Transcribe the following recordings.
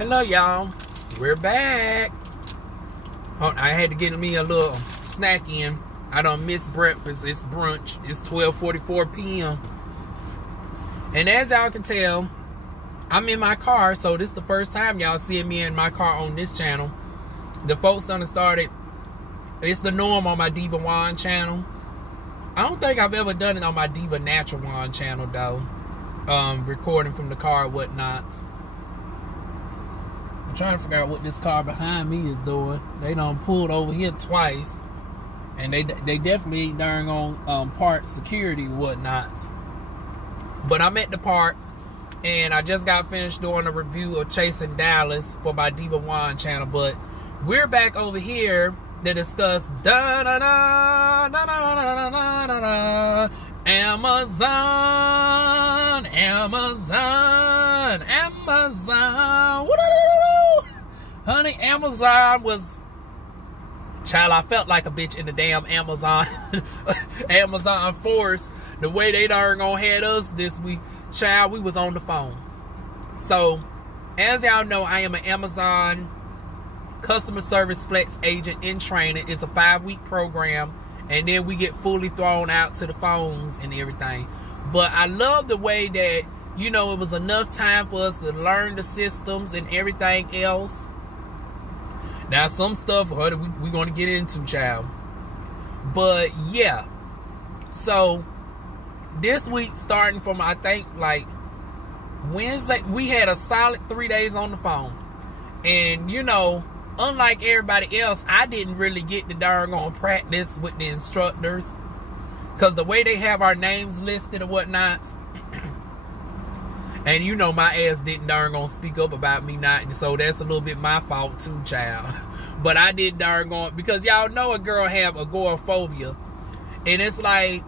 Hello, y'all. We're back. I had to get me a little snack in. I done missed breakfast. It's brunch. It's 12:44 p.m. And as y'all can tell, I'm in my car. So this is the first time y'all seeing me in my car on this channel. The folks done started. It's the norm on my Diva Wand channel. I don't think I've ever done it on my Diva Natural Wand channel though. Recording from the car and whatnots. I'm trying to figure out what this car behind me is doing. They done pulled over here twice. And they definitely ain't darn on park security and whatnots. But I'm at the park. And I just got finished doing a review of Chasing Dallas for my Diva Wand channel. But we're back over here to discuss Amazon. Honey, Amazon was, child, I felt like a bitch in the damn Amazon Amazon force. The way they darn gonna had us this week, child, we was on the phones. So as y'all know, I am an Amazon customer service flex agent in training. It's a 5-week program, and then we get fully thrown out to the phones and everything. But I love the way that, you know, it was enough time for us to learn the systems and everything else. Now some stuff we're going to get into, child. But yeah, so this week, starting from I think like Wednesday, we had a solid 3 days on the phone. And you know, unlike everybody else, I didn't really get the darn practice with the instructors, because the way they have our names listed and whatnots, and you know my ass didn't darn speak up about me not, so that's a little bit my fault too, child. But I did darn because y'all know a girl have agoraphobia, and it's like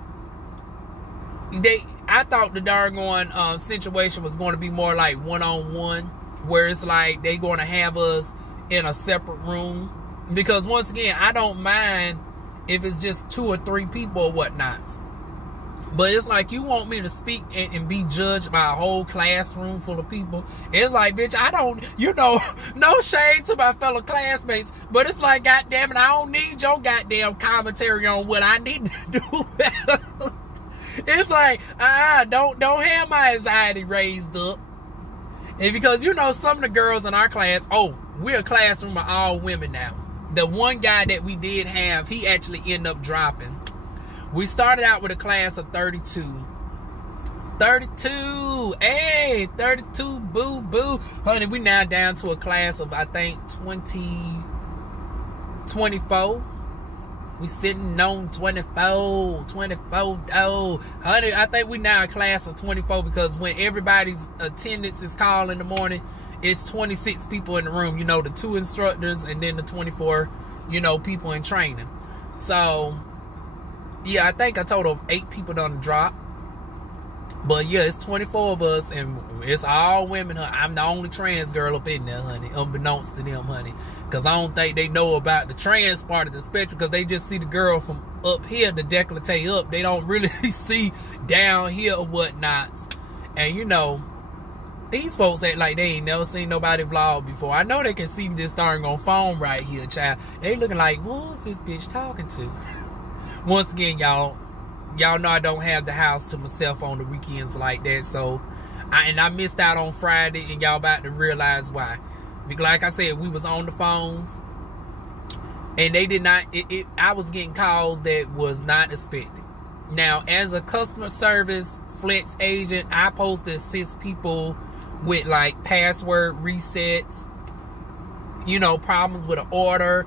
I thought the darn situation was going to be more like one-on-one, where it's like they going to have us in a separate room, because once again, I don't mind if it's just 2 or 3 people or whatnot. But it's like you want me to speak and be judged by a whole classroom full of people. It's like, bitch, I don't, you know, no shade to my fellow classmates, but it's like, goddamn it, I don't need your goddamn commentary on what I need to do better. It's like, don't have my anxiety raised up. And because, you know, some of the girls in our class, we're a classroom of all women now. The one guy that we did have, he actually ended up dropping. We started out with a class of 32. 32. Hey, 32. Boo, boo. Honey, we now down to a class of, I think, 24. We sitting on 24. Oh, honey, I think we now a class of 24, because when everybody's attendance is called in the morning, it's 26 people in the room. You know, the 2 instructors and then the 24, you know, people in training. So yeah, I think a total of 8 people done drop. But yeah, it's 24 of us, and it's all women. I'm the only trans girl up in there, honey, unbeknownst to them, honey. Because I don't think they know about the trans part of the spectrum, because they just see the girl from up here, the décolleté up. They don't really see down here or whatnots. And you know, these folks act like they ain't never seen nobody vlog before. I know they can see this darn on phone right here, child. They looking like, who's this bitch talking to? Once again, y'all know I don't have the house to myself on the weekends like that. So, I missed out on Friday, and y'all about to realize why. Because like I said, we was on the phones, and they did not, I was getting calls that was not expected. Now, as a customer service flex agent, I'm supposed to assist people with like password resets, you know, problems with an order,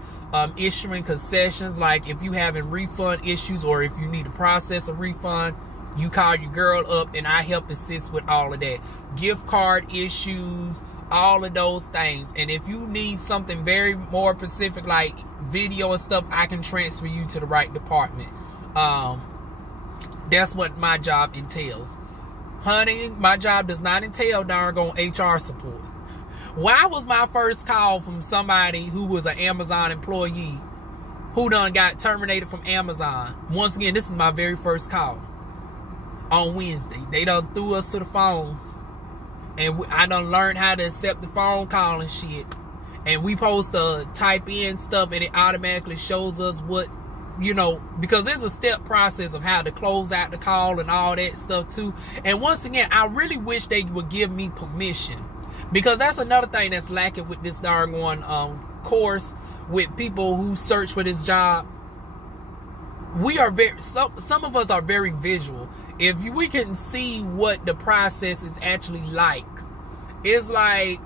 issuing concessions, like if you having refund issues or if you need to process a refund, you call your girl up and I help assist with all of that. Gift card issues, all of those things. And if you need something very more specific like video and stuff, I can transfer you to the right department. That's what my job entails. Honey, my job does not entail darn HR support. Why was my first call from somebody who was an Amazon employee who done got terminated from Amazon? Once again, this is my very first call on Wednesday. They done threw us to the phones. And I done learned how to accept the phone call and shit. And we supposed to type in stuff and it automatically shows us what, you know, because there's a step process of how to close out the call and all that stuff too. And once again, I really wish they would give me permission, because that's another thing that's lacking with this darn course with people who search for this job. We are some of us are very visual. If we can see what the process is actually like, it's like,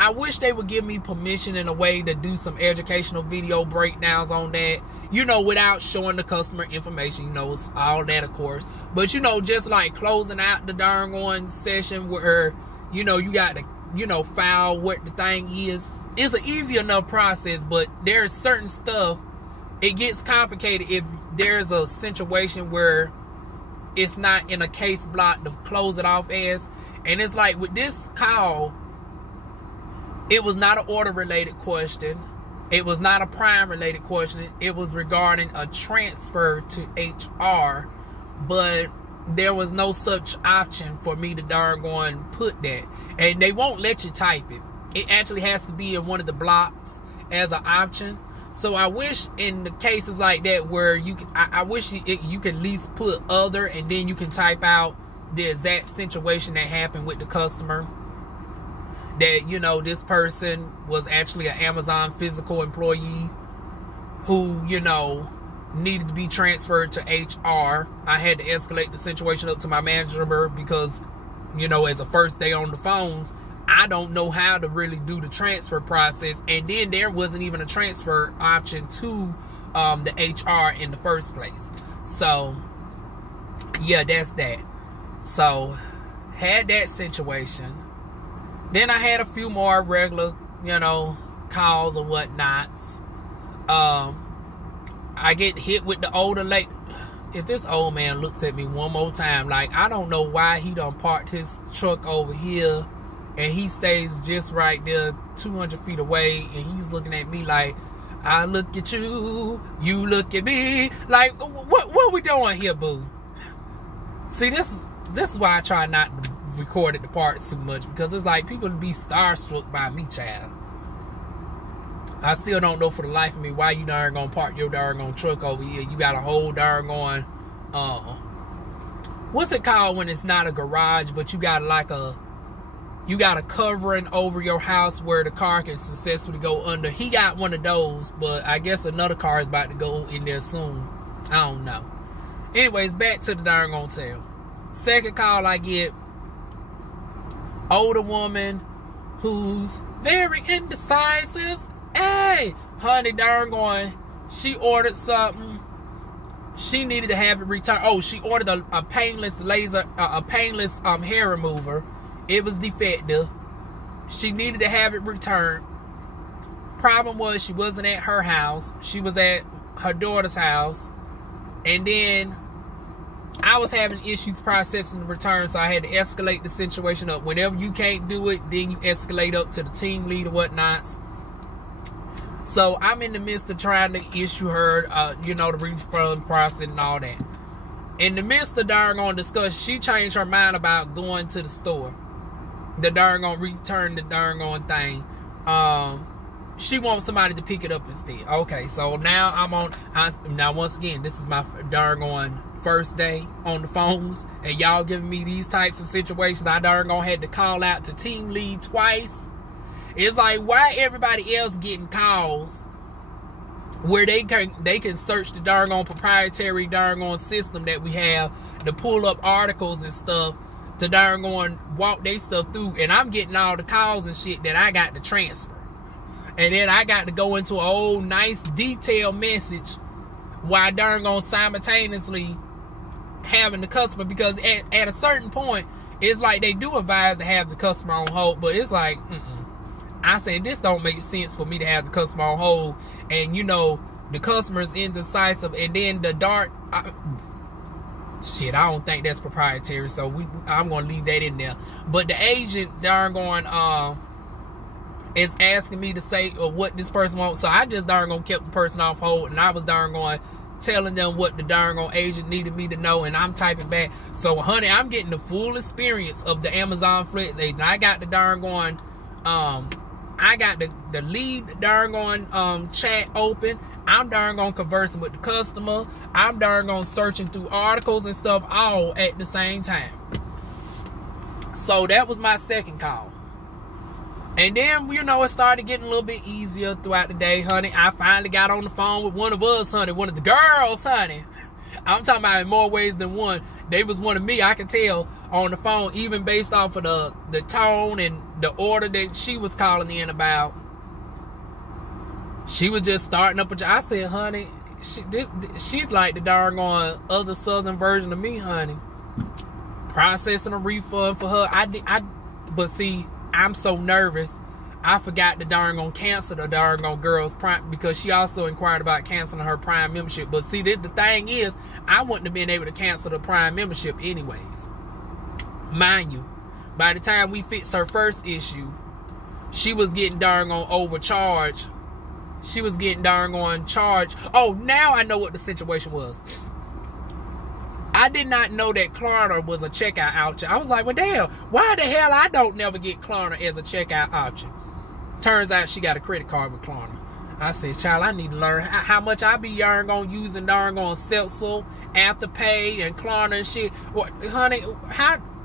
I wish they would give me permission in a way to do some educational video breakdowns on that, you know, without showing the customer information, you know, it's all that, of course. But, you know, just like closing out the darn one session where, you know, you got to, you know, file what the thing is. It's an easy enough process, but there's certain stuff, it gets complicated if there's a situation where it's not in a case block to close it off as. And it's like with this call, it was not an order related question. It was not a prime related question. It was regarding a transfer to HR, but there was no such option for me to darn go and put that. And they won't let you type it. It actually has to be in one of the blocks as an option. So I wish in the cases like that where you can, I wish you could at least put other, and then you can type out the exact situation that happened with the customer. That, you know, this person was actually an Amazon physical employee who, you know, needed to be transferred to HR. I had to escalate the situation up to my manager because, you know, as a first day on the phones, I don't know how to really do the transfer process. And then there wasn't even a transfer option to the HR in the first place. So, yeah, that's that. So, had that situation. Then I had a few more regular, you know, calls or whatnots. I get hit with the older lady. If this old man looks at me one more time, like, I don't know why he done parked his truck over here and he stays just right there 200 feet away, and he's looking at me like, I look at you, you look at me. Like, what we doing here, boo? See, this is why I try not to record at the parts too much, because it's like people be starstruck by me, child. I still don't know for the life of me why you darn gonna park your darn truck over here. You got a whole darn what's it called when it's not a garage, but you got like you got a covering over your house where the car can successfully go under. He got one of those, but I guess another car is about to go in there soon. I don't know. Anyways, back to the darn tale. Second call I get, older woman who's very indecisive. Hey, honey, darn going, she ordered something. She needed to have it returned. Oh, she ordered a painless hair remover. It was defective. She needed to have it returned. Problem was, she wasn't at her house. She was at her daughter's house. And then I was having issues processing the return, so I had to escalate the situation up. Whenever you can't do it, then you escalate up to the team lead or whatnots. So I'm in the midst of trying to issue her, you know, the refund process and all that. In the midst of darn discussion, she changed her mind about going to the store. The darn return the darn thing. She wants somebody to pick it up instead. Okay, so now now once again, this is my darn first day on the phones, and y'all giving me these types of situations. I darn had to call out to team lead twice. It's like, why everybody else getting calls where they can search the darn proprietary darn system that we have to pull up articles and stuff to darn walk their stuff through, and I'm getting all the calls and shit that I got to transfer, and then I got to go into a old nice detailed message while darn simultaneously having the customer, because at a certain point it's like they do advise to have the customer on hold, but it's like I said, this don't make sense for me to have the customer on hold, and you know the customer is indecisive, and then the dart shit, I don't think that's proprietary, so I'm gonna leave that in there. But the agent darn is asking me to say what this person wants, so I just darn kept the person off hold, and I was darn telling them what the darn agent needed me to know, and I'm typing back. So, honey, I'm getting the full experience of the Amazon Flex agent. I got the darn I got the lead darn chat open. I'm darn conversing with the customer. I'm darn searching through articles and stuff all at the same time. So that was my second call. And then, you know, it started getting a little bit easier throughout the day, honey. I finally got on the phone with one of us, honey. One of the girls, honey. I'm talking about in more ways than one. They was one of me, I could tell, on the phone, even based off of the tone and the order that she was calling in about. She was just starting up. I said, honey, she's like the darn other southern version of me, honey. Processing a refund for her. But see, I'm so nervous, I forgot to darn cancel the darn girl's Prime, because she also inquired about canceling her Prime membership. But see, the thing is, I wouldn't have been able to cancel the Prime membership anyways. Mind you, by the time we fixed her first issue, she was getting darn overcharged. She was getting darn charged. Oh, now I know what the situation was. I did not know that Klarna was a checkout option. I was like, well, damn, why the hell I don't never get Klarna as a checkout option? Turns out she got a credit card with Klarna. I said, child, I need to learn how much I be using Seltzer, Afterpay, and Klarna and shit. Well, honey,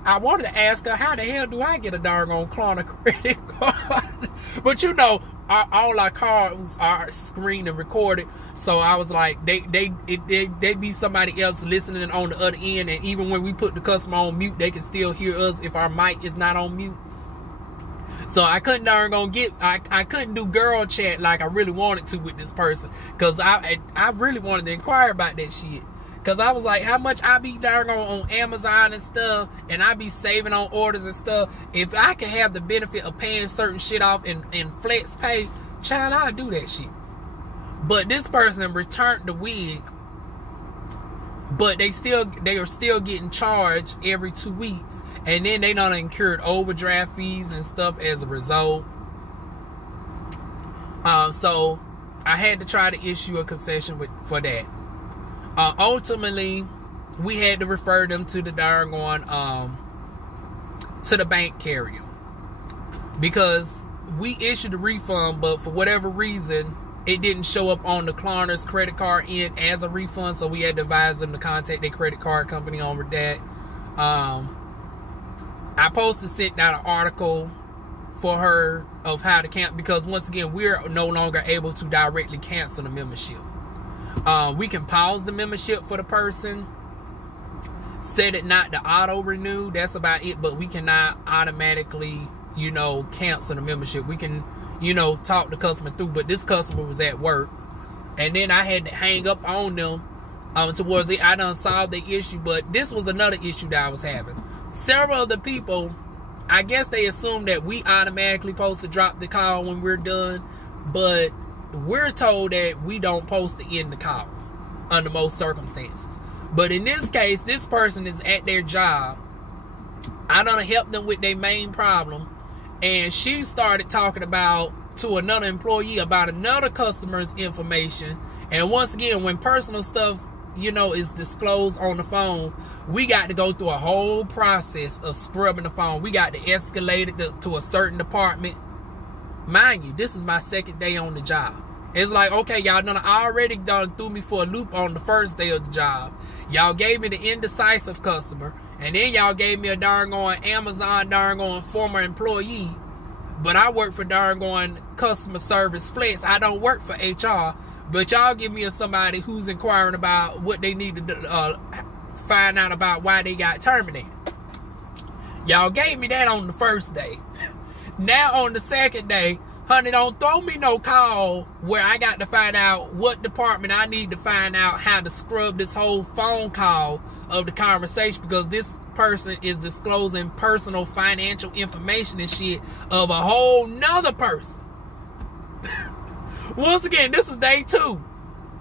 I wanted to ask her, how the hell do I get a Klarna credit card? But you know, all our cards are screened and recorded. So I was like, they be somebody else listening on the other end, and even when we put the customer on mute, they can still hear us if our mic is not on mute. So I couldn't I couldn't do girl chat like I really wanted to with this person, because I really wanted to inquire about that shit. Because I was like, how much I be on Amazon and stuff, and I be saving on orders and stuff. If I can have the benefit of paying certain shit off in flex pay, child, I'll do that shit. But this person returned the wig, but they are still getting charged every 2 weeks. And then they done incurred overdraft fees and stuff as a result. So I had to try to issue a concession for that. Ultimately, we had to refer them to the to the bank carrier, because we issued a refund, but for whatever reason, it didn't show up on the Klarna's credit card end as a refund. So we had to advise them to contact their credit card company over that. I posted sent out an article for her of how to cancel, because once again, we're no longer able to directly cancel the membership. We can pause the membership for the person, set it not to auto renew. That's about it. But we cannot automatically, you know, cancel the membership. We can, you know, talk the customer through. But this customer was at work, and then I had to hang up on them. Towards it, I done solved the issue, but this was another issue that I was having. Several of the people, I guess they assume that we automatically supposed to drop the call when we're done, but we're told that we don't post to end the calls under most circumstances. But in this case, this person is at their job. I done helped them with their main problem, and she started talking to another employee about another customer's information. And once again, when personal stuff, you know, is disclosed on the phone, we got to go through a whole process of scrubbing the phone. We got to escalate it to a certain department. Mind you, this is my second day on the job. It's like, okay, y'all already threw me for a loop on the first day of the job. Y'all gave me the indecisive customer, and then y'all gave me a Amazon former employee. But I work for customer service flex. I don't work for HR. But y'all give me somebody who's inquiring about what they need to find out about why they got terminated. Y'all gave me that on the first day. Now on the second day, honey, don't throw me no call where I got to find out what department I need to find out how to scrub this whole phone call of the conversation, because this person is disclosing personal financial information and shit of a whole nother person. Once again, this is day 2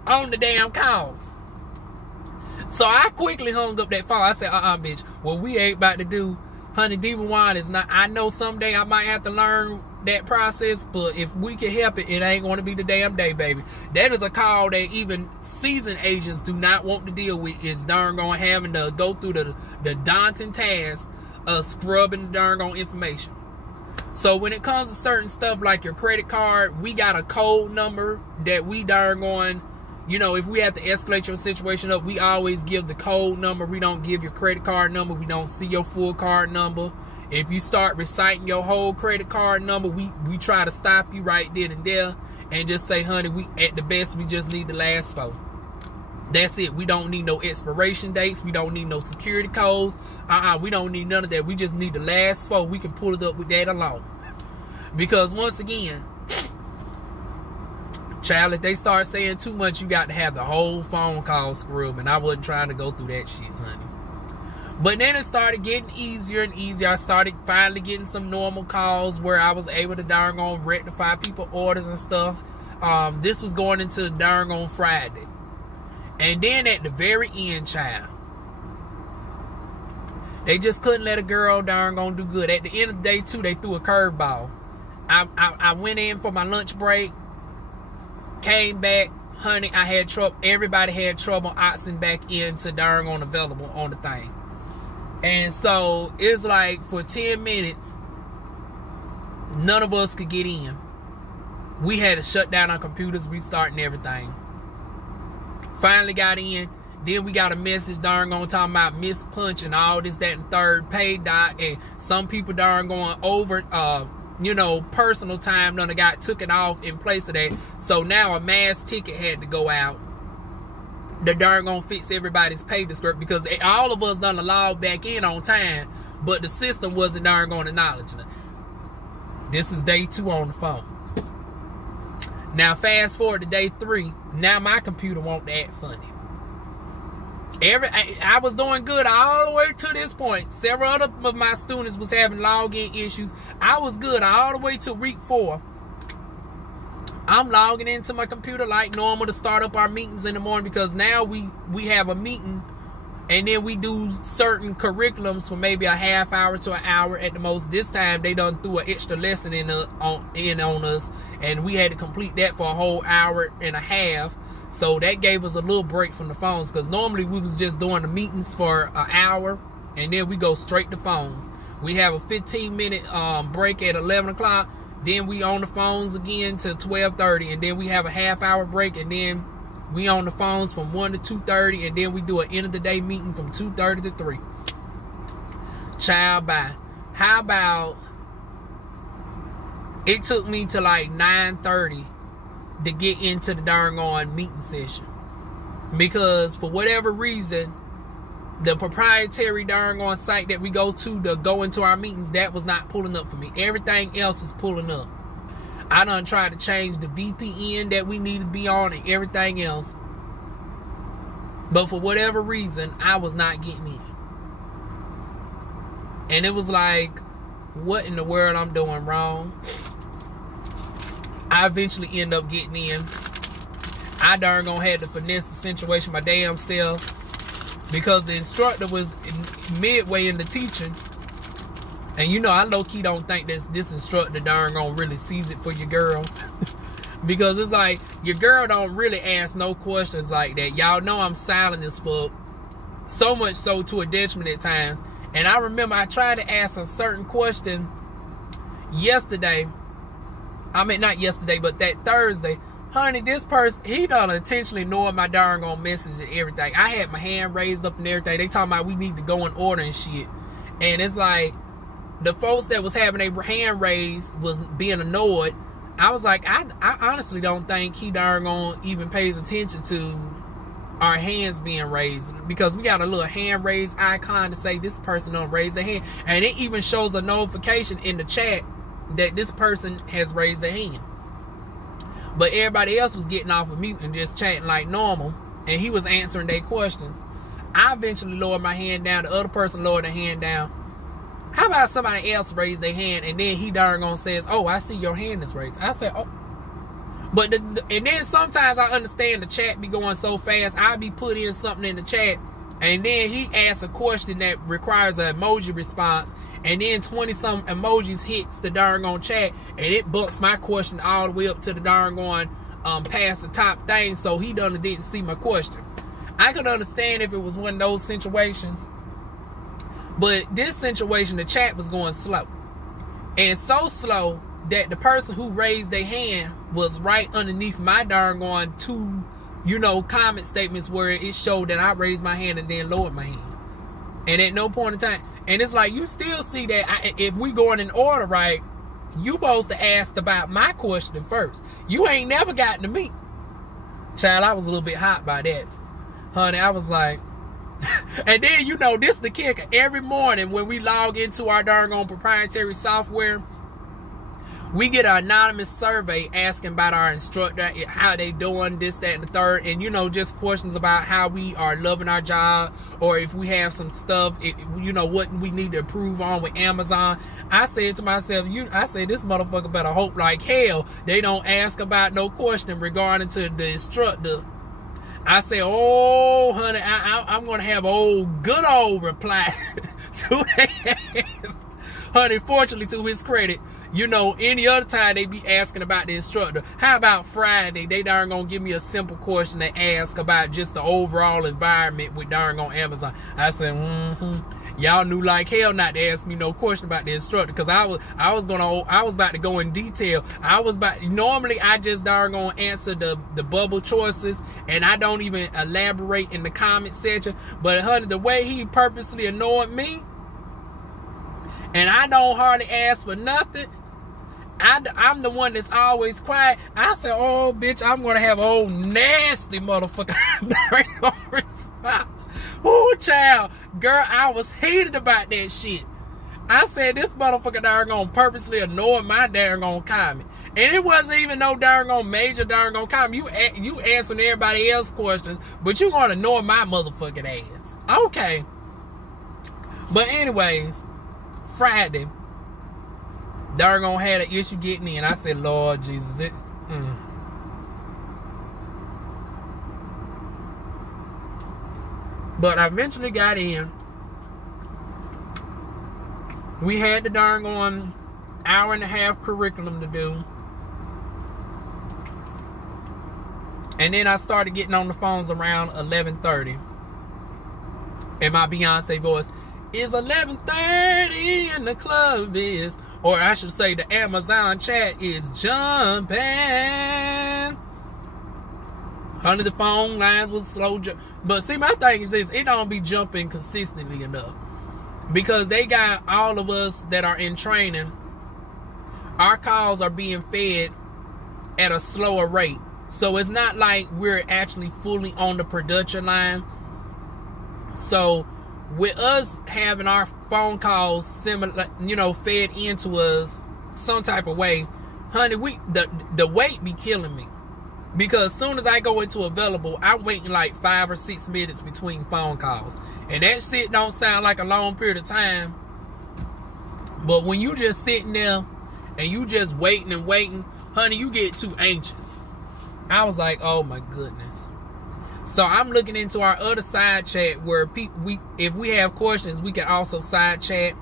on the damn calls. So I quickly hung up that phone. I said, bitch, what we ain't about to do, honey, Diva Wine is not. I know someday I might have to learn that process, but if we can help it, it ain't going to be the damn day, baby. That is a call that even seasoned agents do not want to deal with. Is darn gonna having to go through the daunting task of scrubbing the darn on information. So when it comes to certain stuff like your credit card, we got a code number that we darn going, you know, if we have to escalate your situation up, we always give the code number. We don't give your credit card number. We don't see your full card number. If you start reciting your whole credit card number, we try to stop you right then and there and just say, honey, we at the best, we just need the last four. That's it. We don't need no expiration dates. We don't need no security codes. We don't need none of that. We just need the last four. We can pull it up with that alone. Because once again, child, if they start saying too much, you got to have the whole phone call scrub. And I wasn't trying to go through that shit, honey. But then it started getting easier and easier. I started finally getting some normal calls where I was able to darn on rectify people orders and stuff. This was going into darn on Friday. And then at the very end, child, they just couldn't let a girl darn gonna do good. At the end of the day, too, they threw a curveball. I went in for my lunch break, came back, honey, I had trouble. Everybody had trouble oxing back into darn on available on the thing. And so it's like for 10 minutes, none of us could get in. We had to shut down our computers, restarting everything. Finally got in. Then we got a message darn on talking about missed punch and all this, that, and third, pay doc, and some people darn going over, you know, personal time done got taken off in place of that. So now a mass ticket had to go out. The darn gonna fix everybody's pay description because all of us done log back in on time, but the system wasn't darn gonna acknowledge it. This is day 2 on the phones. Now fast forward to day 3. Now my computer won't act funny. I was doing good all the way to this point. Several other of my students was having login issues. I was good all the way to week 4. I'm logging into my computer like normal to start up our meetings in the morning because now we have a meeting and then we do certain curriculums for maybe a half hour to an hour at the most. This time they done threw an extra lesson in on us, and we had to complete that for a whole hour and a half. So that gave us a little break from the phones because normally we was just doing the meetings for an hour and then we go straight to phones. We have a 15-minute break at 11 o'clock. Then we on the phones again till 12:30, and then we have a half-hour break, and then we on the phones from 1 to 2:30, and then we do an end-of-the-day meeting from 2:30 to 3. Child, bye. How about it took me to like 9:30 to get into the darn on meeting session because for whatever reason, the proprietary darn on site that we go to go into our meetings, that was not pulling up for me. Everything else was pulling up. I done tried to change the VPN that we need to be on and everything else. But for whatever reason, I was not getting in. And it was like, what in the world I'm doing wrong? I eventually end up getting in. I darn gonna had to finesse the situation my damn self. Because the instructor was midway in the teaching. And you know, I low-key don't think that this instructor darn gonna really sees it for your girl. Because it's like, your girl don't really ask no questions like that. Y'all know I'm silent as fuck. So much so to a detriment at times. And I remember I tried to ask a certain question yesterday. I mean, not yesterday, but that Thursday. Honey, this person, he done intentionally ignored my darn on message and everything. I had my hand raised up and everything. They talking about we need to go in order and shit. And it's like, the folks that was having their hand raised was being annoyed. I was like, I honestly don't think he darn on even pays attention to our hands being raised. Because we got a little hand raised icon to say this person don't raise their hand. And it even shows a notification in the chat that this person has raised their hand. But everybody else was getting off of mute and just chatting like normal. And he was answering their questions. I eventually lowered my hand down. The other person lowered their hand down. How about somebody else raise their hand and then he darn gonna says, oh, I see your hand is raised. I said, oh. But and then sometimes I understand the chat be going so fast. I'll be put in something in the chat. And then he asks a question that requires an emoji response. and then 20 some emojis hits the darn chat, and it bumps my question all the way up to the darn past the top thing, so he didn't see my question. I could understand if it was one of those situations, but this situation, the chat was going slow, and so slow that the person who raised their hand was right underneath my darn two, comment statements where it showed that I raised my hand and then lowered my hand. And at no point in time, and it's like, you still see that if we going in order right, you supposed to ask about my question first. You ain't never gotten to me. Child, I was a little bit hot by that. Honey, I was like, and then, this the kicker. Every morning when we log into our darn proprietary software, we get an anonymous survey asking about our instructor, how they doing, this, that, and the third. And, just questions about how we are loving our job, or if we have some stuff, what we need to improve on with Amazon. I said to myself, this motherfucker better hope like hell they don't ask about no question regarding to the instructor. I said, oh, honey, I'm going to have good old reply to that. Honey, fortunately, to his credit, any other time they be asking about the instructor. How about Friday? They darn gonna give me a simple question to ask about just the overall environment with darn on Amazon. I said, y'all knew like hell not to ask me no question about the instructor, because I was about to go in detail. Normally I just darn gonna answer the bubble choices, and I don't even elaborate in the comment section. But honey, the way he purposely annoyed me, and I don't hardly ask for nothing, I'm the one that's always quiet. I said, oh, bitch, I'm going to have a nasty motherfucker response. Ooh, child. Girl, I was heated about that shit. I said, this motherfucker darn gonna purposely annoy my darn comment. And it wasn't even no darn major darn comment. You answering everybody else's questions, but you going to annoy my motherfucking ass. Okay. But anyways, Friday, darn gonna had an issue getting in. I said, Lord Jesus, But I eventually got in. We had the darn hour and a half curriculum to do. And then I started getting on the phones around 11:30. And my Beyonce voice, it's 11:30 and the club is, or I should say the Amazon chat is jumping. Honey, the phone lines was slow. But see, my thing is this, it don't be jumping consistently enough. Because they got all of us that are in training, our calls are being fed at a slower rate. So it's not like we're actually fully on the production line. So with us having our phone calls similar, fed into us some type of way, honey, the wait be killing me. Because as soon as I go into available, I'm waiting like 5 or 6 minutes between phone calls. And that shit don't sound like a long period of time. But when you just sitting there and you just waiting and waiting, honey, you get too anxious. I was like, oh my goodness. So I'm looking into our other side chat where if we have questions, we can also side chat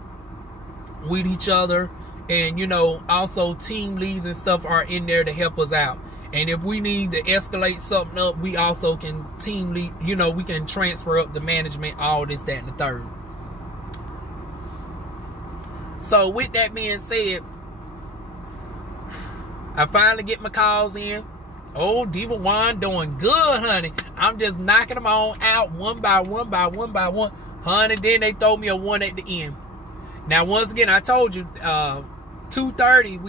with each other. And, also team leads and stuff are in there to help us out. And if we need to escalate something up, we also can team lead, we can transfer up the management, all this, that, and the third. So with that being said, I finally get my calls in. Oh, Diva Juan doing good, honey. I'm just knocking them on out one by one. Honey, then they throw me a one at the end. Now, once again, I told you, 2:30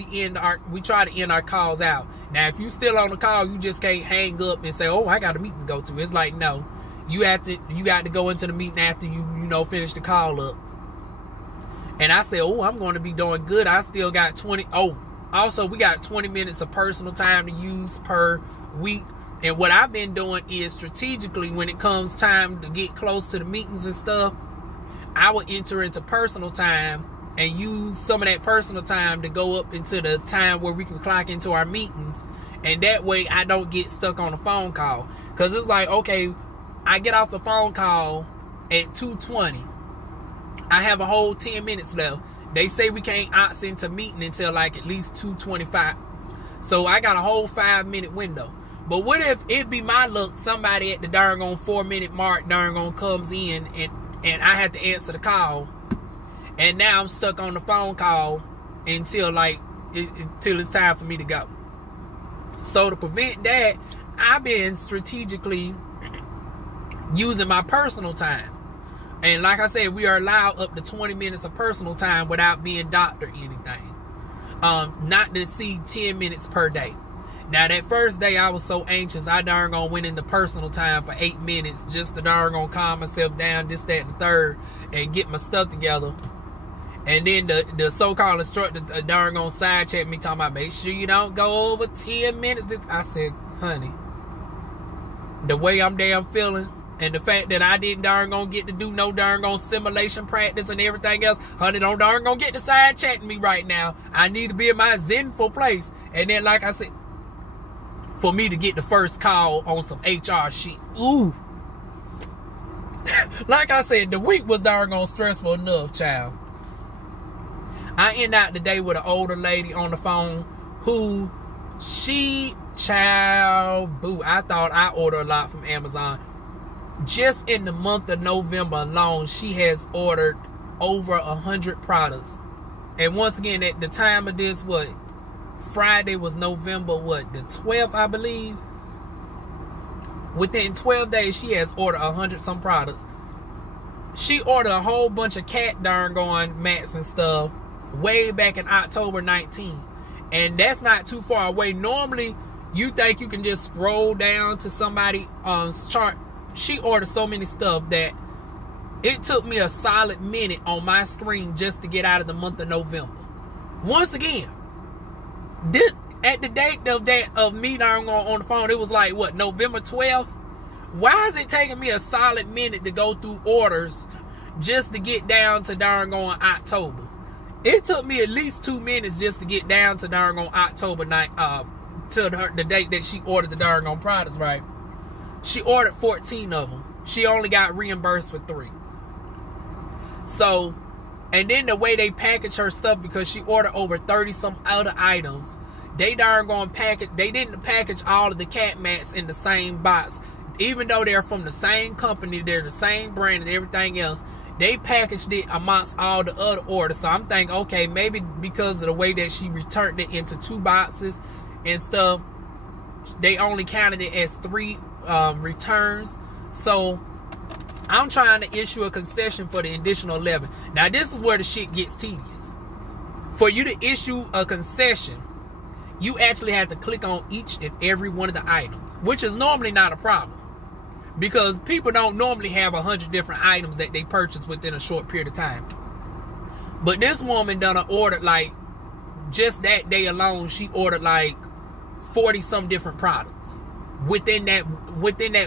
we try to end our calls out. Now, if you still on the call, you just can't hang up and say, oh, I got a meeting to go to. It's like, no. You got to go into the meeting after you finish the call up. And I say, oh, I'm going to be doing good. I still got 20. Oh, also, we got 20 minutes of personal time to use per week. And what I've been doing is strategically, when it comes time to get close to the meetings and stuff, I will enter into personal time and use some of that personal time to go up into the time where we can clock into our meetings. And that way I don't get stuck on a phone call. Because it's like, okay, I get off the phone call at 2:20. I have a whole 10 minutes left. They say we can't opt into meeting until like at least 2:25. So I got a whole 5-minute window. But what if it be my luck, somebody at the darn 4-minute mark darn comes in and I have to answer the call, and now I'm stuck on the phone call until it's time for me to go. So to prevent that, I've been strategically using my personal time. And like I said, we are allowed up to 20 minutes of personal time without being docked or anything. Not to exceed 10 minutes per day. Now, that first day I was so anxious, I darn went into personal time for 8 minutes just to darn calm myself down, this, that, and the third, and get my stuff together. And then the so-called instructor darn side check me, talking about, make sure you don't go over 10 minutes. I said, honey, the way I'm damn feeling, and the fact that I didn't darn get to do no darn simulation practice and everything else, honey, don't darn get to side chatting me right now. I need to be in my zenful place. And then, like I said, for me to get the first call on some HR shit, ooh. Like I said, the week was darn stressful enough, child. I end out the day with an older lady on the phone who, child, boo, I thought I ordered a lot from Amazon. Just in the month of November alone, she has ordered over 100 products. And once again, at the time of this, Friday was November, the 12th, I believe. Within 12 days, she has ordered 100 some products. She ordered a whole bunch of cat darn mats and stuff way back in October 19. And that's not too far away. Normally, you think you can just scroll down to somebody's chart. She ordered so many stuff that it took me a solid minute on my screen just to get out of the month of November. Once again, at the date of me darn on the phone, it was like, November 12th? Why is it taking me a solid minute to go through orders just to get down to darn October? It took me at least 2 minutes just to get down to darn October night, to the date that she ordered the darn products, right? She ordered 14 of them. She only got reimbursed for 3. So, and then the way they package her stuff, because she ordered over 30 some other items, they darn package. They didn't package all of the cat mats in the same box, even though they're from the same company, they're the same brand and everything else. They packaged it amongst all the other orders. So I'm thinking, okay, maybe because of the way that she returned it into 2 boxes and stuff, they only counted it as 3 returns. So I'm trying to issue a concession for the additional 11. Now this is where the shit gets tedious. For you to issue a concession, you actually have to click on each and every one of the items, which is normally not a problem, because people don't normally have 100 different items that they purchase within a short period of time. But this woman done ordered, like, just that day alone, she ordered like 40 some different products within that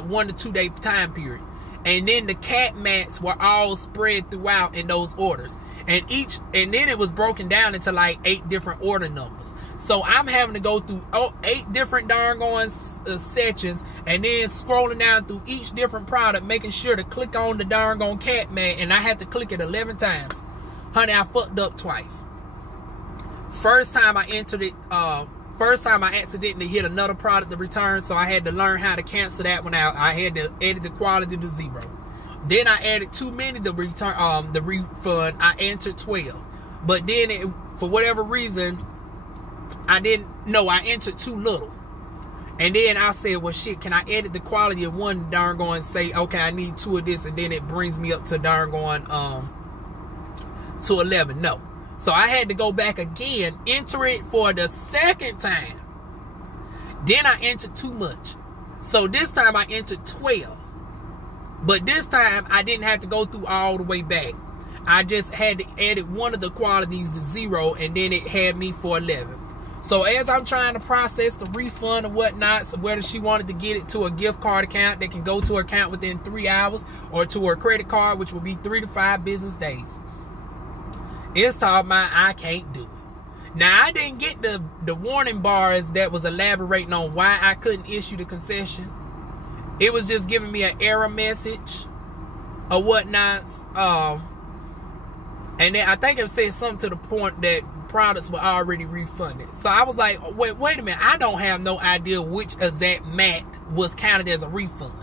1 to 2 day time period. And then the cat mats were all spread throughout in those orders. And then it was broken down into like 8 different order numbers. So I'm having to go through 8 different darn sections, and then scrolling down through each different product, making sure to click on the darn cat mat, and I had to click it 11 times. Honey, I fucked up twice. First time I entered it, first time I accidentally hit another product to return, so I had to learn how to cancel that one out. I had to edit the quality to 0. Then I added too many to return the refund. I entered 12. But then for whatever reason, I entered too little. And then I said, well shit, can I edit the quality of one darn and say, okay, I need 2 of this, and then it brings me up to darn to 11. No. So I had to go back again, enter it for the second time. Then I entered too much. So this time I entered 12. But this time I didn't have to go through all the way back. I just had to edit one of the qualities to 0, and then it had me for 11. So as I'm trying to process the refund and whatnot, so whether she wanted to get it to a gift card account that can go to her account within 3 hours, or to her credit card, which will be 3 to 5 business days, it's talking about I can't do it. Now, I didn't get the warning bars that was elaborating on why I couldn't issue the concession. It was just giving me an error message or whatnot. And then I think it said something to the point that products were already refunded. So I was like, wait a minute. I don't have no idea which exact mat was counted as a refund.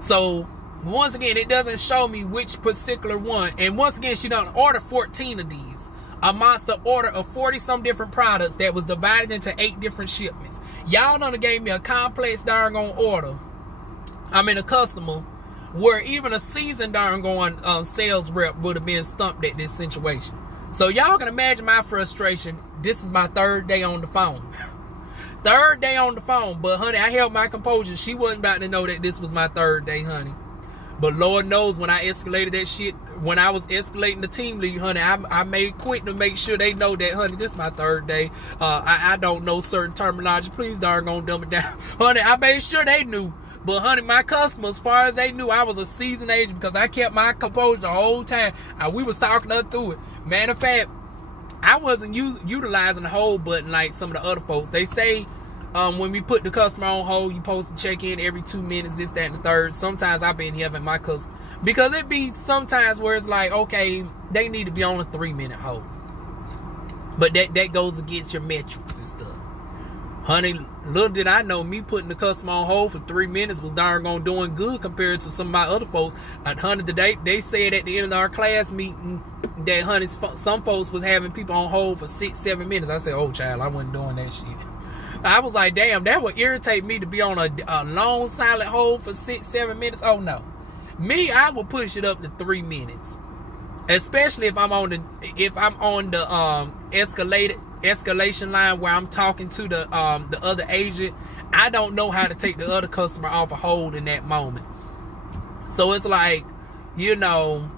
So once again, it doesn't show me which particular one. And once again, she done order 14 of these. A monster order of 40 some different products that was divided into 8 different shipments. Y'all done gave me a complex darn order. I mean a customer where even a seasoned darn sales rep would have been stumped at this situation. So y'all can imagine my frustration. This is my 3rd day on the phone. 3rd day on the phone. But honey, I held my composure. She wasn't about to know that this was my 3rd day, honey. But Lord knows when I escalated that shit, when I was escalating the team lead, honey, I made quick to make sure they know that, honey, this is my 3rd day. I don't know certain terminology. Please darn gonna dumb it down. Honey, I made sure they knew. But honey, my customers, as far as they knew, I was a seasoned agent because I kept my composure the whole time. We was talking her through it. Matter of fact, I wasn't utilizing the hold button like some of the other folks. They say when we put the customer on hold, you supposed to check in every 2 minutes, this, that, and the third. Sometimes I've been having my customer, because it be sometimes where it's like, okay, they need to be on a 3-minute hold. But that goes against your metrics and stuff. Honey, little did I know, me putting the customer on hold for 3 minutes was darn gone doing good compared to some of my other folks. And honey, they said at the end of our class meeting that, honey, some folks was having people on hold for 6-7 minutes. I said, oh child, I wasn't doing that shit. I was like, damn, that would irritate me to be on a long silent hold for 6-7 minutes. Oh no. Me, I will push it up to 3 minutes. Especially if I'm on the escalation line where I'm talking to the other agent. I don't know how to take the other customer off a hold in that moment. So it's like, you know,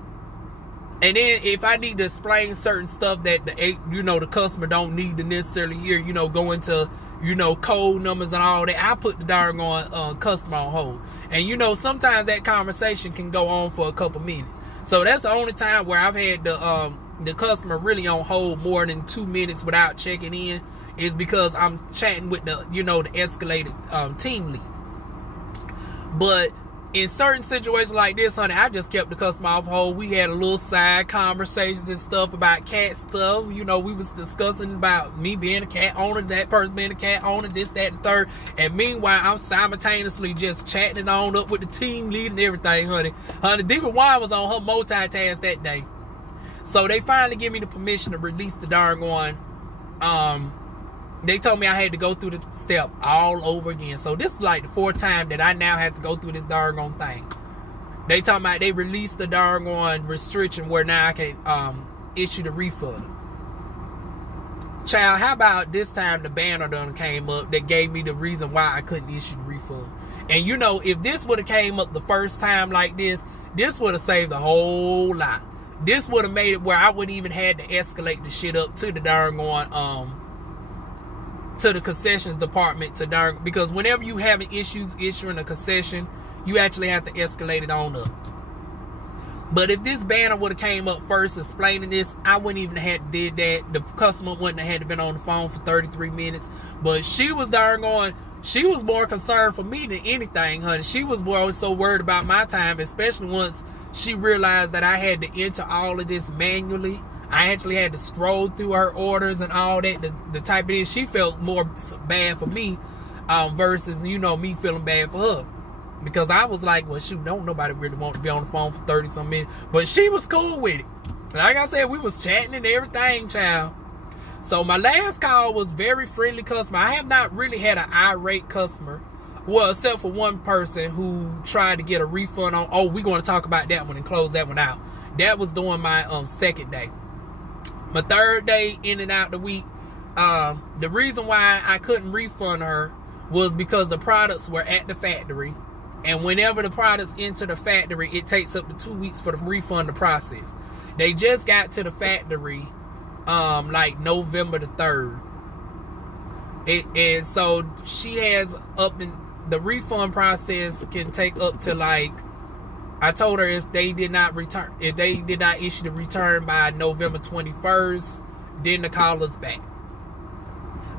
and then if I need to explain certain stuff that the customer don't need to necessarily hear, go into, code numbers and all that, I put the darn customer on hold. And sometimes that conversation can go on for a couple minutes. So that's the only time where I've had the customer really on hold more than 2 minutes without checking in, is because I'm chatting with the escalated team lead. But in certain situations like this, honey, I just kept the customer off hold. We had a little side conversations and stuff about cat stuff. We was discussing about me being a cat owner, that person being a cat owner, this, that, and third. And meanwhile, I'm simultaneously just chatting it on up with the team lead and everything, honey. Diva Wine was on her multitask that day. So they finally give me the permission to release the darn one. They told me I had to go through the step all over again. So this is like the 4th time that I now have to go through this darn thing. They talking about they released the darn restriction where now I can issue the refund. Child, how about this time the banner done came up that gave me the reason why I couldn't issue the refund. And if this would have came up the first time like this would have saved a whole lot. This would have made it where I wouldn't even had to escalate the shit up to the darn to the concessions department because whenever you having issues issuing a concession, you actually have to escalate it on up. But if this banner would have came up first explaining this, I wouldn't even have did that. The customer wouldn't have had to been on the phone for 33 minutes. But she was she was more concerned for me than anything, honey. She was more so worried about my time, especially once she realized that I had to enter all of this manually. I actually had to scroll through her orders and all that to type it in. She felt more bad for me versus, me feeling bad for her. Because I was like, well, shoot, don't nobody really want to be on the phone for 30-some minutes. But she was cool with it. Like I said, we was chatting and everything, child. So my last call was very friendly customer. I have not really had an irate customer. Well, except for one person who tried to get a refund on. Oh, we're going to talk about that one and close that one out. That was during my 2nd day. My 3rd day in and out the week, the reason why I couldn't refund her was because the products were at the factory. And whenever the products enter the factory, it takes up to 2 weeks for the refund to process. They just got to the factory like November the 3rd. And so she has the refund process can take up to like, I told her if they did not issue the return by November 21st, then to call us back.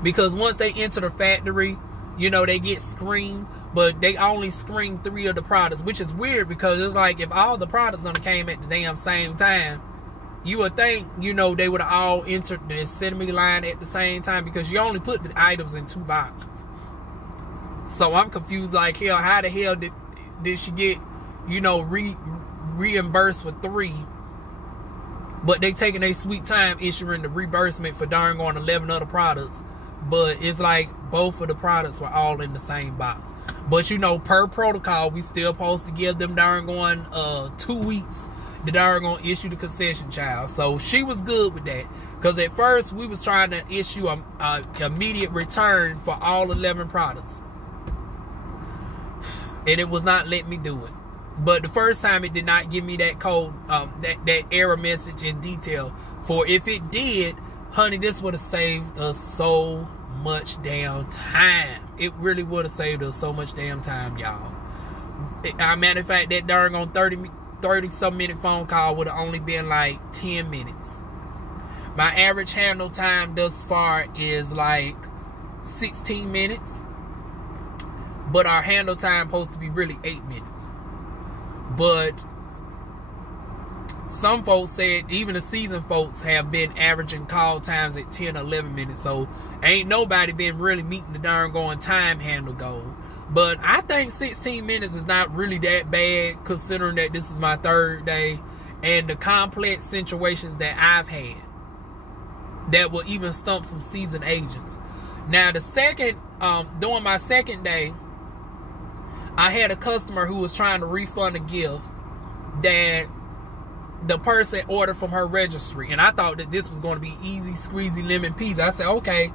Because once they enter the factory, they get screened, but they only screen 3 of the products, which is weird because it's like if all the products done came at the damn same time, You would think, you know, they would have all entered the send me line at the same time, because you only put the items in 2 boxes. So I'm confused like hell. How the hell did she get, you know, reimbursed for 3? But they taking a sweet time issuing the reimbursement for darn on 11 other products. But it's like both of the products were all in the same box. But you know, per protocol, we still supposed to give them darn 2 weeks to darn issue the concession, child. So she was good with that. Because at first we was trying to issue a immediate return for all 11 products. And it was not letting me do it. But the first time it did not give me that code, that error message in detail. For if it did, honey, this would have saved us so much damn time. It really would have saved us so much damn time, y'all. Matter of fact, that darn 30-some minute phone call would have only been like 10 minutes. My average handle time thus far is like 16 minutes. But our handle time supposed to be really 8 minutes. But some folks said, even the seasoned folks have been averaging call times at 10 or 11 minutes. So ain't nobody been really meeting the darn time handle goal. But I think 16 minutes is not really that bad, considering that this is my 3rd day and the complex situations that I've had that will even stump some seasoned agents. Now the second, during my 2nd day, I had a customer who was trying to refund a gift that the person ordered from her registry. And I thought that this was going to be easy, squeezy, lemon peasy. I said, okay.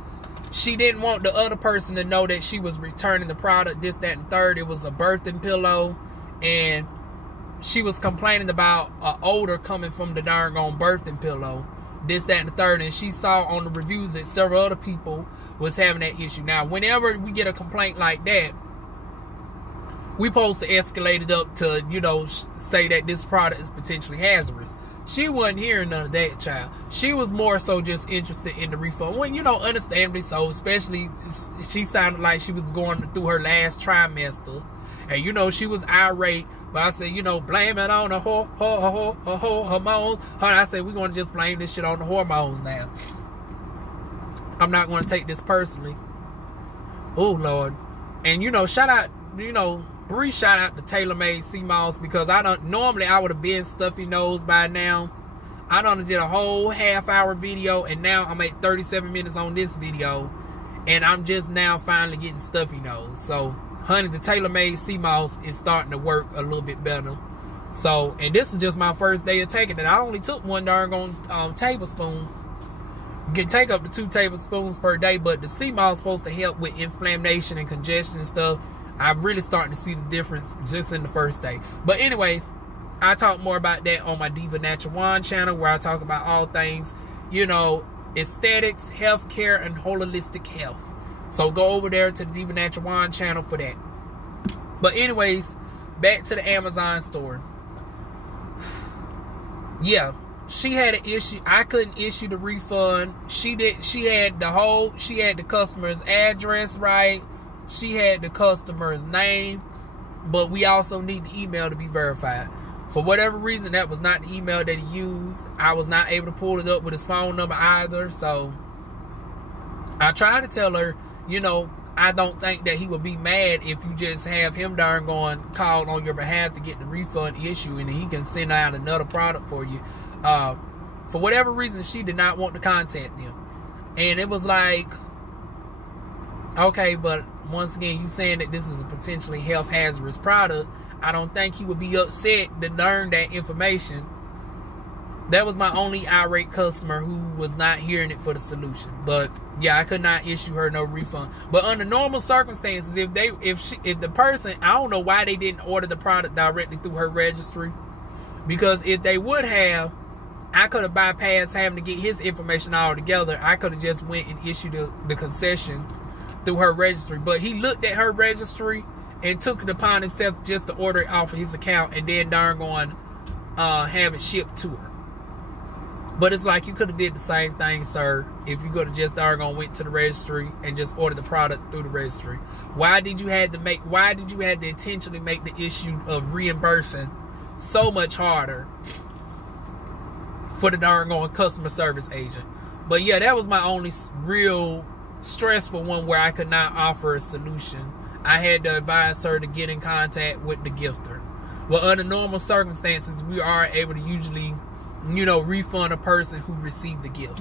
She didn't want the other person to know that she was returning the product, this, that, and third. It was a birthing pillow. And she was complaining about an odor coming from the darn birthing pillow, this, that, and the third. And she saw on the reviews that several other people was having that issue. Now, whenever we get a complaint like that, we supposed to escalate it up to, you know, say that this product is potentially hazardous. She wasn't hearing none of that, child. She was more so just interested in the refund. When, you know, understandably so, especially she sounded like she was going through her last trimester. And, you know, she was irate. But I said, you know, blame it on the hormones. I said, we're going to just blame this shit on the hormones now. I'm not going to take this personally. Oh, Lord. And, you know, shout out, you know, shout out to TaylorMade Sea Moss, because normally I would have been stuffy nose by now. I done did a whole half-hour video, and now I'm at 37 minutes on this video, and I'm just now finally getting stuffy nose. So, honey, the TaylorMade Sea Moss is starting to work a little bit better. So, and this is just my 1st day of taking it. I only took 1 darn tablespoon. You can take up to 2 tablespoons per day, but the Sea Moss is supposed to help with inflammation and congestion and stuff. I'm really starting to see the difference just in the 1st day. But anyways, I talk more about that on my Diva Natural Wand channel, where I talk about all things, you know, aesthetics, healthcare, and holistic health. So go over there to the Diva Natural Wand channel for that. But anyways, back to the Amazon store. Yeah, she had an issue. I couldn't issue the refund. She had the customer's address right. She had the customer's name, but we also need the email to be verified. For whatever reason, that was not the email that he used. I was not able to pull it up with his phone number either. So I tried to tell her, you know, I don't think that he would be mad if you just have him darn call on your behalf to get the refund issue, and he can send out another product for you. For whatever reason, she did not want to contact them. And it was like, okay, but once again, you saying that this is a potentially health hazardous product. I don't think he would be upset to learn that information. That was my only irate customer who was not hearing it for the solution. But yeah, I could not issue her no refund. But under normal circumstances, if the person, I don't know why they didn't order the product directly through her registry. Because if they would have, I could have bypassed having to get his information all together. I could have just went and issued the concession through her registry. But he looked at her registry and took it upon himself just to order it off of his account, and then have it shipped to her. But it's like, you could have did the same thing, sir, if you could have just went to the registry and just ordered the product through the registry. Why did you have to intentionally make the issue of reimbursing so much harder for the darn going customer service agent. But yeah, that was my only real stressful one where I could not offer a solution. I had to advise her to get in contact with the gifter. Well, under normal circumstances, we are able to usually, you know, refund a person who received the gift.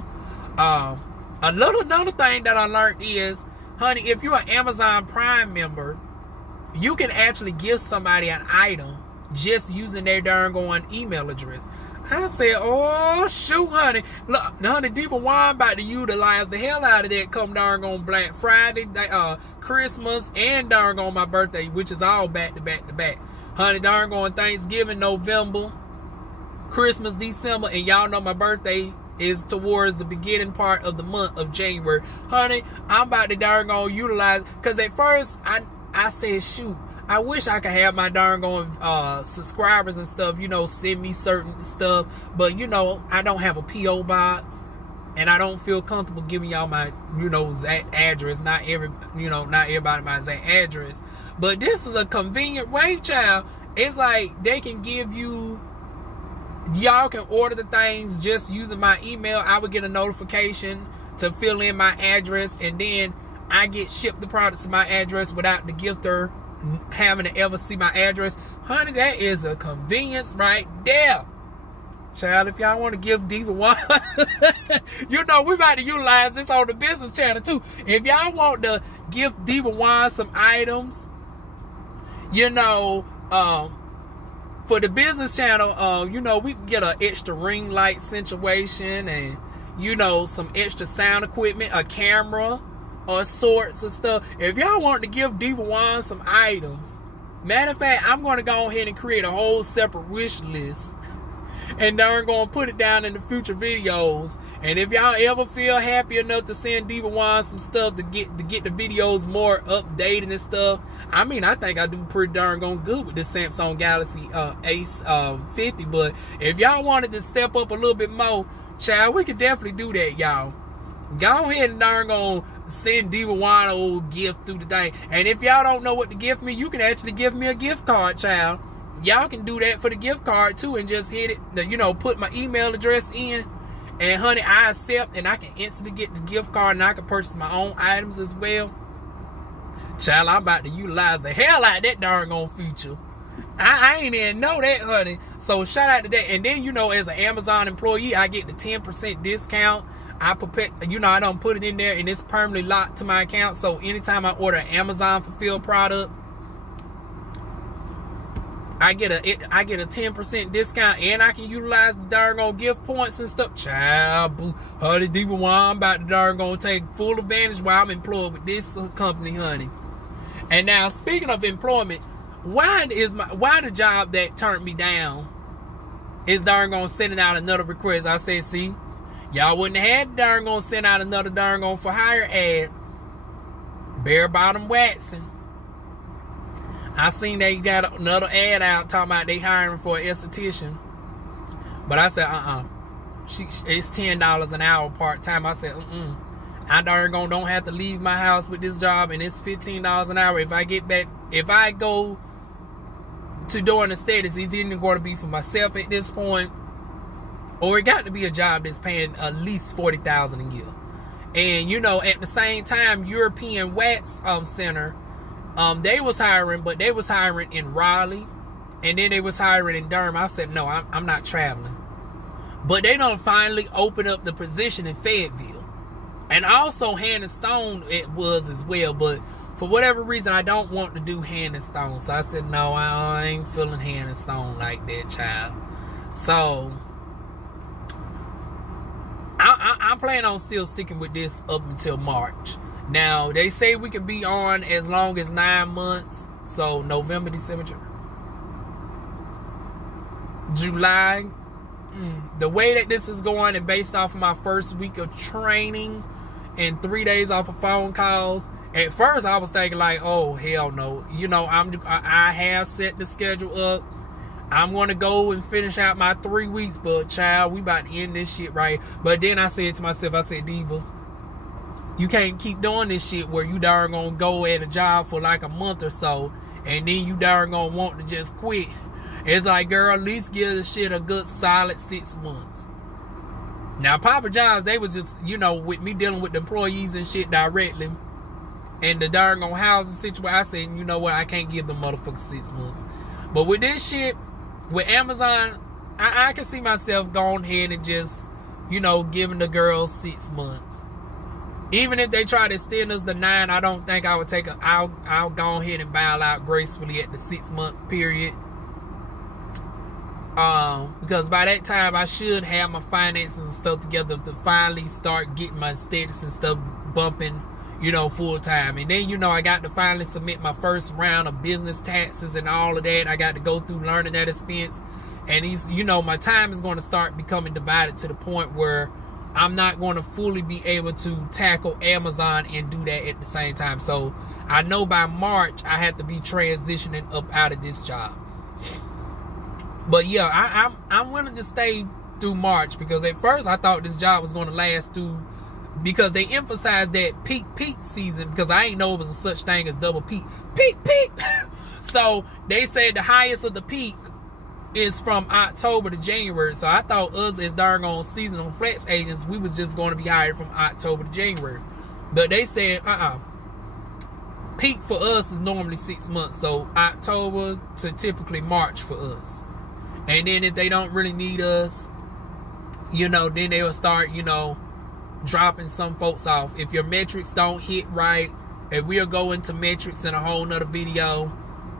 Another thing that I learned is, honey, if you're an Amazon Prime member, you can actually give somebody an item just using their darn going email address. I said, oh, shoot, honey. Look, honey, Diva Wine about to utilize the hell out of that come darn on Black Friday, Christmas, and darn on my birthday, which is all back to back to back. Honey, darn on Thanksgiving, November, Christmas, December, and y'all know my birthday is towards the beginning part of the month of January. Honey, I'm about to darn on utilize, because at first, I said, shoot, I wish I could have my darn on subscribers and stuff, you know, send me certain stuff. But, you know, I don't have a P.O. box. And I don't feel comfortable giving y'all my, you know, exact address. Not everybody my exact address. But this is a convenient way, child. It's like they can give you, y'all can order the things just using my email. I would get a notification to fill in my address. And then I get shipped the products to my address without the gifter having to ever see my address. Honey, that is a convenience right there. Child, if y'all want to give Diva Wine, you know, we about to utilize this on the business channel too. If y'all want to give Diva Wine some items, you know, for the business channel, you know, we can get an extra ring light situation and, you know, some extra sound equipment, a camera, or sorts of stuff. If y'all want to give Diva Wine some items, matter of fact, I'm going to go ahead and create a whole separate wish list, and they're going to put it down in the future videos. And if y'all ever feel happy enough to send Diva Wine some stuff to get the videos more updated and stuff, I mean, I think I do pretty darn good with this Samsung Galaxy Ace 50. But if y'all wanted to step up a little bit more, child, we could definitely do that, y'all. Go ahead and darn gonna send Diva Wine a old gift through the thing. And if y'all don't know what to gift me, you can actually give me a gift card, child. Y'all can do that for the gift card too and just hit it, you know, put my email address in. And honey, I accept, and I can instantly get the gift card, and I can purchase my own items as well. Child, I'm about to utilize the hell out of that darn on feature. I ain't even know that, honey. So shout out to that. And then, you know, as an Amazon employee, I get the 10% discount. You know, I don't put it in there, and it's permanently locked to my account. So anytime I order an Amazon fulfilled product, I get a 10% discount, and I can utilize the darn on gift points and stuff. Child, boo, honey, Diva Wine, I'm about to darn gonna take full advantage while I'm employed with this company, honey. And now, speaking of employment, why the job that turned me down is darn gonna sending out another request? I said, see, y'all wouldn't have had darn gonna send out another darn gonna for hire ad. Bare bottom waxing. I seen they got another ad out talking about they hiring for an esthetician. But I said, it's $10 an hour part-time. I said, I darn gonna don't have to leave my house with this job, and it's $15 an hour. If I go to doing aesthetics, it's either going to be for myself at this point, or it got to be a job that's paying at least $40,000 a year. And, you know, at the same time, European Wax Center, they was hiring, but they was hiring in Raleigh, and then they was hiring in Durham. I said, no, I'm not traveling. But they done finally open up the position in Fayetteville. And also Hand and Stone it was as well, but for whatever reason, I don't want to do Hand and Stone. So I said, no, I ain't feeling Hand and Stone like that, child. So I'm planning on still sticking with this up until March. Now, they say we can be on as long as 9 months. So, November, December, July. The way that this is going, and based off of my first week of training and 3 days off of phone calls, at first I was thinking like, oh, hell no. You know, I have set the schedule up. I'm going to go and finish out my 3 weeks, but child, we about to end this shit right. But then I said to myself, I said, Diva, you can't keep doing this shit where you darn gonna go at a job for like a month or so, and then you darn gonna want to just quit. It's like, girl, at least give the shit a good solid 6 months. Now, Papa John's, they was just, you know, with me dealing with the employees and shit directly, and the darn on housing situation, I said, you know what, I can't give them motherfuckers 6 months. But with this shit, with Amazon, I can see myself going ahead and just, you know, giving the girls 6 months. Even if they try to extend us to 9, I don't think I would take a, I'll go ahead and bow out gracefully at the 6 month period. Because by that time I should have my finances and stuff together to finally start getting my status and stuff bumping, you know, full time. And then, you know, I got to finally submit my first round of business taxes and all of that. I got to go through learning that expense. And he's, you know, my time is going to start becoming divided to the point where I'm not going to fully be able to tackle Amazon and do that at the same time. So I know by March I have to be transitioning up out of this job. But yeah, I'm willing to stay through March, because at first I thought this job was going to last through, because they emphasized that peak season, because I ain't know it was a such thing as double peak. So they said the highest of the peak is from October to January. So I thought us as darn on seasonal flex agents, we was just going to be hired from October to January. But they said, peak for us is normally 6 months. So October to typically March for us. And then if they don't really need us, you know, then they will start, you know, dropping some folks off. If your metrics don't hit right, and we'll go into metrics in a whole nother video,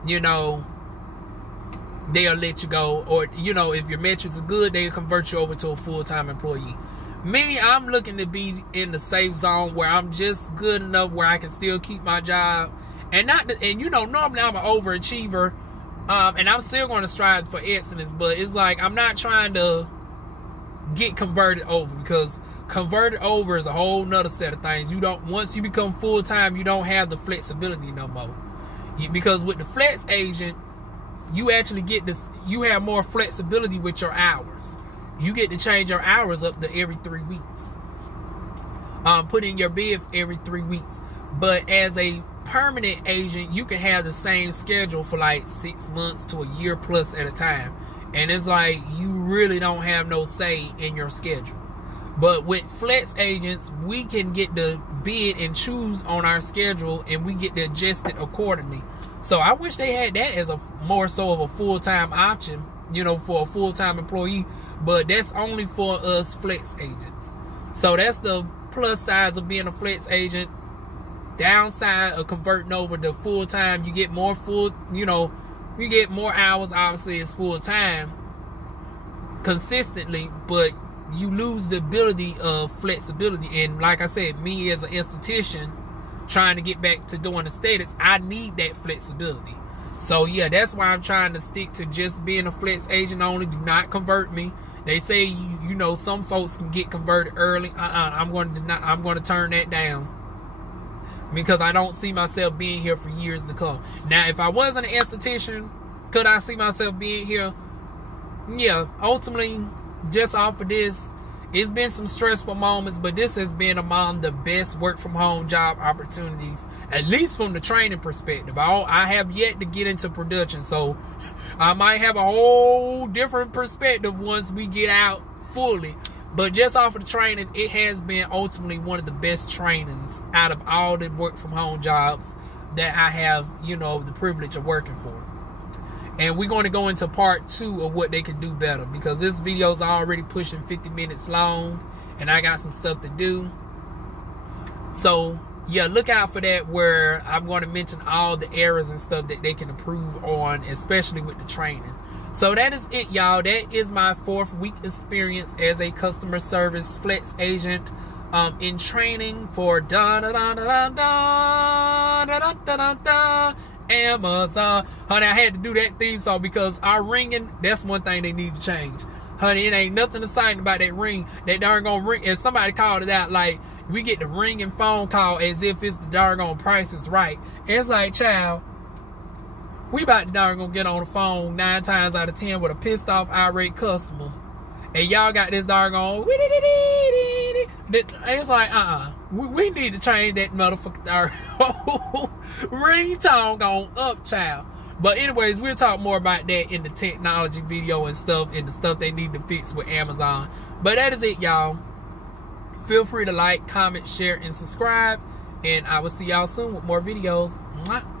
you know, they'll let you go. Or, you know, if your metrics are good, they'll convert you over to a full-time employee. Me, I'm looking to be in the safe zone where I'm just good enough where I can still keep my job. And you know, normally I'm an overachiever. And I'm still going to strive for excellence, but it's like I'm not trying to get converted over, because converted over is a whole nother set of things. You don't, once you become full-time, you don't have the flexibility no more. Because with the flex agent, you actually get this, you have more flexibility with your hours. You get to change your hours up to every 3 weeks. Put in your bid every 3 weeks. But as a permanent agent, you can have the same schedule for like 6 months to a year plus at a time, and it's like you really don't have no say in your schedule. But with flex agents, we can get to bid and choose on our schedule, and we get to adjust it accordingly. So I wish they had that as a more so of a full-time option, you know, for a full-time employee. But that's only for us flex agents. So that's the plus sides of being a flex agent. Downside of converting over to full-time, you get more you know, you get more hours, obviously, as full-time consistently, but you lose the ability of flexibility. And like I said, me as an esthetician trying to get back to doing aesthetics, I need that flexibility. So yeah, that's why I'm trying to stick to just being a flex agent only. Do not convert me. They say, you know, some folks can get converted early. I'm going to turn that down, because I don't see myself being here for years to come. Now, if I wasn't an esthetician, could I see myself being here? Yeah, ultimately, just off of this, it's been some stressful moments, but this has been among the best work-from-home job opportunities, at least from the training perspective. I have yet to get into production, so I might have a whole different perspective once we get out fully. But just off of the training, it has been ultimately one of the best trainings out of all the work-from-home jobs that I have, you know, the privilege of working for. And we're going to go into part 2 of what they can do better, because this video is already pushing 50 minutes long, and I got some stuff to do. So, yeah, look out for that, where I'm going to mention all the errors and stuff that they can improve on, especially with the training. So that is it, y'all. That is my 4th week experience as a customer service flex agent in training for Amazon. Honey, I had to do that theme song because our ringing, that's one thing they need to change. Honey, it ain't nothing exciting about that ring. That darn gonna ring. And somebody called it out like, we get the ringing phone call as if it's the darn on Price is Right. And it's like, child, we about to darn gonna get on the phone 9 times out of 10 with a pissed off, irate customer. And y'all got this darn on. It's like, we need to change that motherfucker ringtone going up, child. But anyways, we'll talk more about that in the technology video and stuff, and the stuff they need to fix with Amazon. But that is it, y'all. Feel free to like, comment, share, and subscribe. And I will see y'all soon with more videos. Mwah.